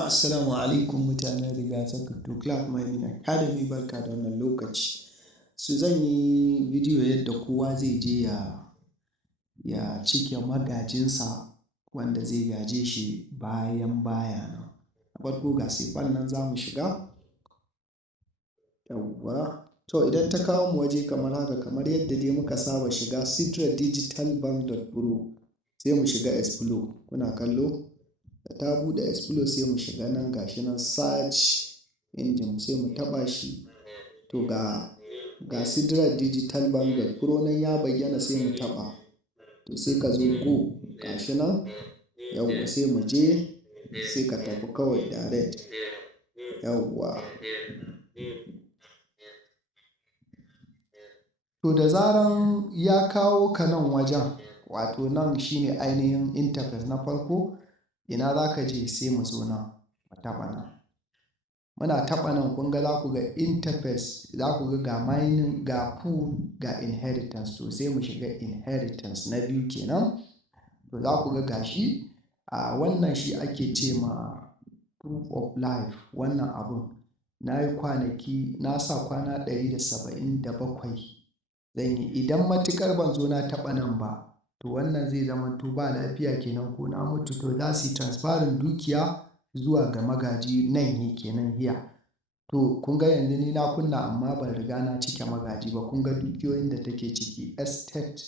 Jama'a assalamu alaikum mutanen Yadda Zaka Cika mai Academy, barka da wannan lokaci. Zan yi bidiyo yadda kowa zai je ya cike magajinsa wanda zai gaje shi bayan baya nan. Farko ga sifan nan za mu shiga. Yawwa. To idan ta kawo mu waje kamar haka, kamar yadda dai muka saba shiga Sidra Digital Bank.pro, sai mu shiga Explore. Kuna kallo? Da ta buɗe Explore sai mu shiga nan gashi nan search engine sai mu taɓa shi. To ga Sidra Digital Bank.pro nan ya bayyana sai mu taɓa. To sai ka zo go gashi nan. Yawwa sai mu je sai ka tafi kawai direct. Yawwa. To da zaran ya kawo ka nan wajen, wato nan shine ainihin interface na farko. Ina za ka je? Sai mu zo nan mu taɓa nan. Muna taɓa nan kun ga za ku ga interface, za ku ga mining, ga pool, ga inheritance. To sai mu shiga inheritance na biyu kenan. To za ku ga gashi wannan shi ake ce ma proof of life. Wannan abun na yi kwanaki, na sa kwana 177 zan yi. Idan matuƙar ban zo na taɓa nan ba, to wannan zai zamanto ba lafiya kenan ko na mutu. To za su yi transferring dukiya zuwa ga magaji nan ne kenan hiya. To kun ga yanzu ni na kunna amma ban riga na cike magaji ba. Kun ga dukiyoyin da take ciki estate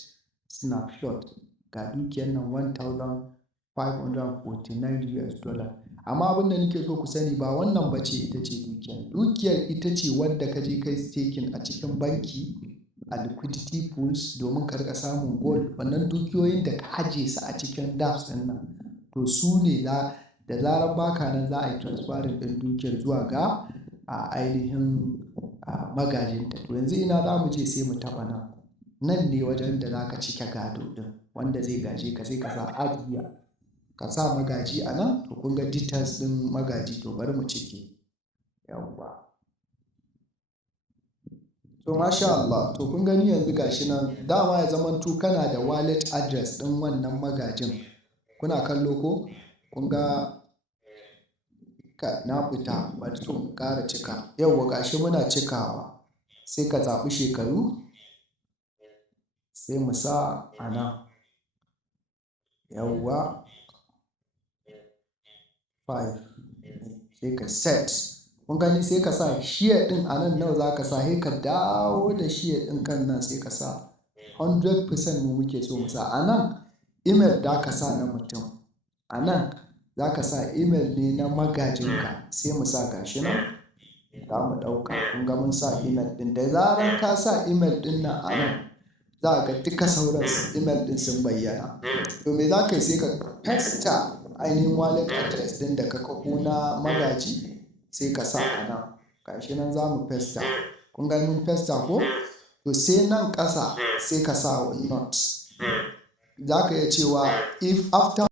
snapshot, ga dukiyar nan $1,549. Amma abin da nake so ku sani ba wannan ba ce ita ce dukiyar. Dukiyar ita ce wadda ka je kai staking a cikin banki a liquidity pools domin ka riƙa samun gold. Wannan dukiyoyin da ka ajiye su a cikin dApps ɗin nan, to su ne da zarar baka nan za a yi transferring ɗin dukiyar zuwa ga ainihin magajinta. To yanzu ina za mu je? Sai mu taɓa nan. Nan ne wajen da za ka cike gado ɗin wanda zai gaje ka. Sai ka sa ajiya, ka sa magaji a nan. To kun ga details ɗin magaji. To bari mu cike. Yawwa. To masha Allah. To kun gani yanzu gashi nan. Dama ya zamanto kana da wallet address ɗin wannan magajin. Kuna kallo ko? Kun ga na fita, bari to ƙara cika. Yawwa gashi muna cikawa. Sai ka zaɓi shekaru. Sai mu sa a nan. Yawwa 5. Sai ka set. Kun gani sai ka sa share ɗin a nan nawa za ka sa. Sai ka dawo da share ɗin kan nan sai ka sa 100% mu muke so mu sa. A nan email da ka sa na mutum. A nan za ka sa email ne na magajinka. Sai mu sa gashi nan. Za mu ɗauka. Kun ga mun sa email ɗin. Da zarar ka sa email ɗin nan a nan, za ka ga duka sauran email ɗin sun bayyana. To me za ka yi? Sai ka paste ainihin wallet address ɗin da ka ƙaƙo na magaji. Sai ka sa a nan. Gashi nan za mu paste. Kun ga mun paste ko? To sai nan ƙasa sai ka sa note. Za ka iya cewa if after